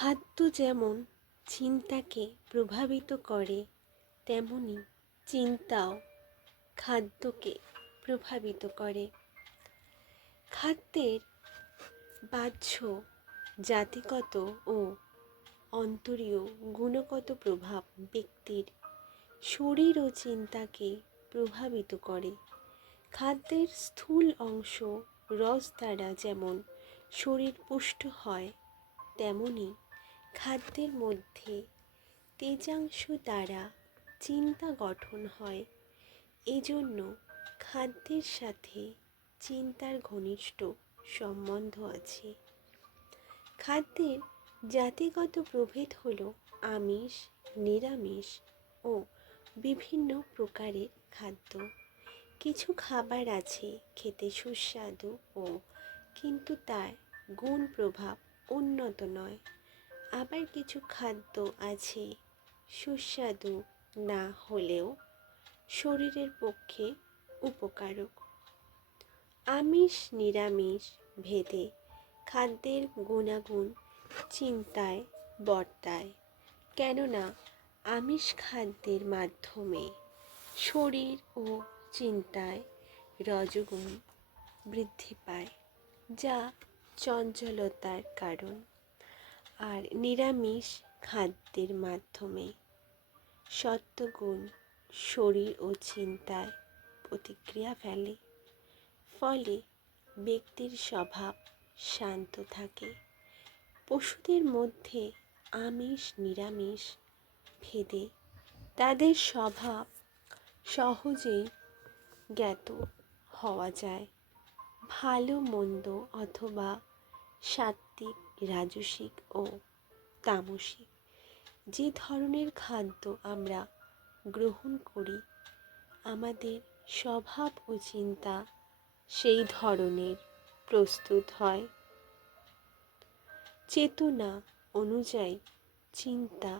খাদ্য যেমন চিন্তাকে প্রভাবিত করে, তেমনি চিন্তাও খাদ্যকে প্রভাবিত করে। খাদ্যের বাহ্য, জাতিগত ও অন্তরীয় গুণগত প্রভাব ব্যক্তির শরীর ও চিন্তাকে প্রভাবিত করে। খাদ্যের স্থূল অংশ রস দ্বারা যেমন শরীর পুষ্ট হয়, তেমনি খাদ্যের মধ্যে তেজাংশ দ্বারা চিন্তা গঠন হয়। এজন্য খাদ্যের সাথে চিন্তার ঘনিষ্ঠ সম্বন্ধ আছে। খাদ্যের জাতিগত প্রভেদ হল আমিষ, নিরামিষ ও বিভিন্ন প্রকারের খাদ্য। কিছু খাবার আছে খেতে সুস্বাদু ও কিন্তু তার গুণ প্রভাব উন্নত নয়। আবার কিছু খাদ্য আছে সুস্বাদু না হলেও শরীরের পক্ষে উপকারক। আমিষ নিরামিষ ভেদে খাদ্যের গুণাগুণ চিন্তায় বর্তায়, কেননা আমিষ খাদ্যের মাধ্যমে শরীর ও চিন্তায় রজোগুণ বৃদ্ধি পায়, যা চঞ্চলতার কারণ। আর নিরামিষ খাদ্যের মাধ্যমে সত্ত্বগুণ শরীর ও চিন্তায় প্রতিক্রিয়া ফেলে, ফলে ব্যক্তির স্বভাব শান্ত থাকে। পশুদের মধ্যে আমিষ নিরামিষ ভেদে তাদের স্বভাব সহজেই জ্ঞাত হওয়া যায়। ভালো মন্দ অথবা সাত্ত্বিক, রাজসিক ও তামসিক যে ধরনের খাদ্য আমরা গ্রহণ করি, আমাদের স্বভাব ও চিন্তা সেই ধরনের প্রস্তুত হয়। চেতনা অনুযায়ী চিন্তা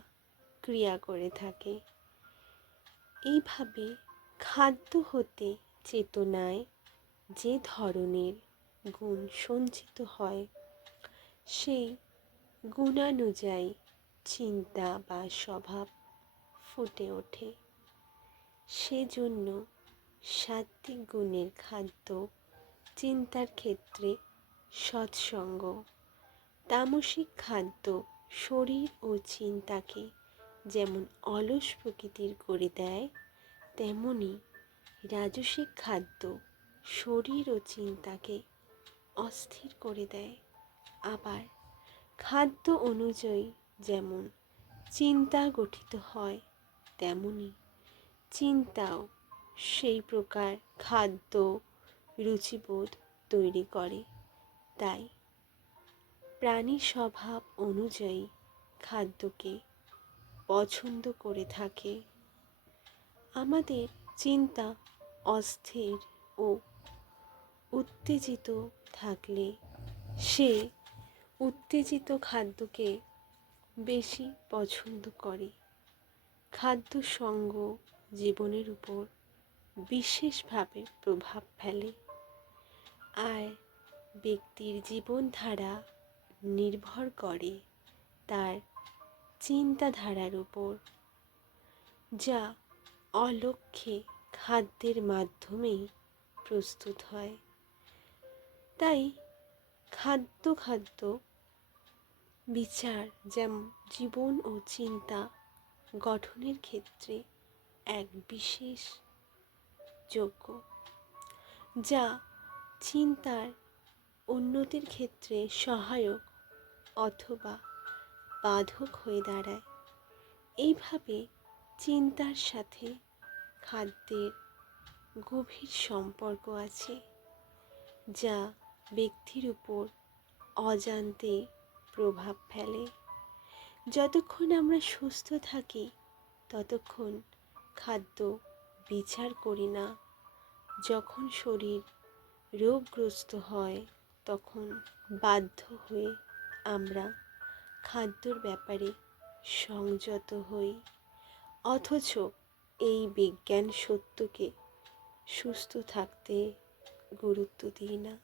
ক্রিয়া করে থাকে। এইভাবে খাদ্য হতে চেতনায় যে ধরনের গুণ সঞ্চিত হয়, সেই গুণানুযায়ী চিন্তা বা স্বভাব ফুটে ওঠে। সেজন্য সাত্ত্বিক গুণের খাদ্য চিন্তার ক্ষেত্রে সৎসঙ্গ, তামসিক খাদ্য শরীর ও চিন্তাকে যেমন অলস প্রকৃতির করে দেয়, তেমনি রাজসিক খাদ্য শরীর ও চিন্তাকে অস্থির করে দেয়। আবার খাদ্য অনুযায়ী যেমন চিন্তা গঠিত হয়, তেমনি চিন্তাও সেই প্রকার খাদ্য রুচিবোধ তৈরি করে। তাই প্রাণী স্বভাব অনুযায়ী খাদ্যকে পছন্দ করে থাকে। আমাদের চিন্তা অস্থির ও উত্তেজিত থাকলে সে উত্তেজিত খাদ্যকে বেশি পছন্দ করে। খাদ্য সঙ্গ জীবনের উপর বিশেষভাবে প্রভাব ফেলে, আর ব্যক্তির জীবনধারা নির্ভর করে তার চিন্তাধারার উপর, যা অলক্ষ্যে খাদ্যের মাধ্যমেই প্রস্তুত হয়। তাই খাদ্য বিচার যেমন জীবন ও চিন্তা গঠনের ক্ষেত্রে এক বিশেষ যোগ্য, যা চিন্তার উন্নতির ক্ষেত্রে সহায়ক অথবা বাধক হয়ে দাঁড়ায়। এইভাবে চিন্তার সাথে খাদ্যের গভীর সম্পর্ক আছে, যা ব্যক্তির উপর অজান্তে প্রভাব ফেলে। যতক্ষণ আমরা সুস্থ থাকি, ততক্ষণ খাদ্য বিচার করি না। যখন শরীর রোগগ্রস্ত হয়, তখন বাধ্য হয়ে আমরা খাদ্যর ব্যাপারে সংযত হই, অথচ এই বিজ্ঞান সত্যকে সুস্থ থাকতে গুরুত্ব দিই না।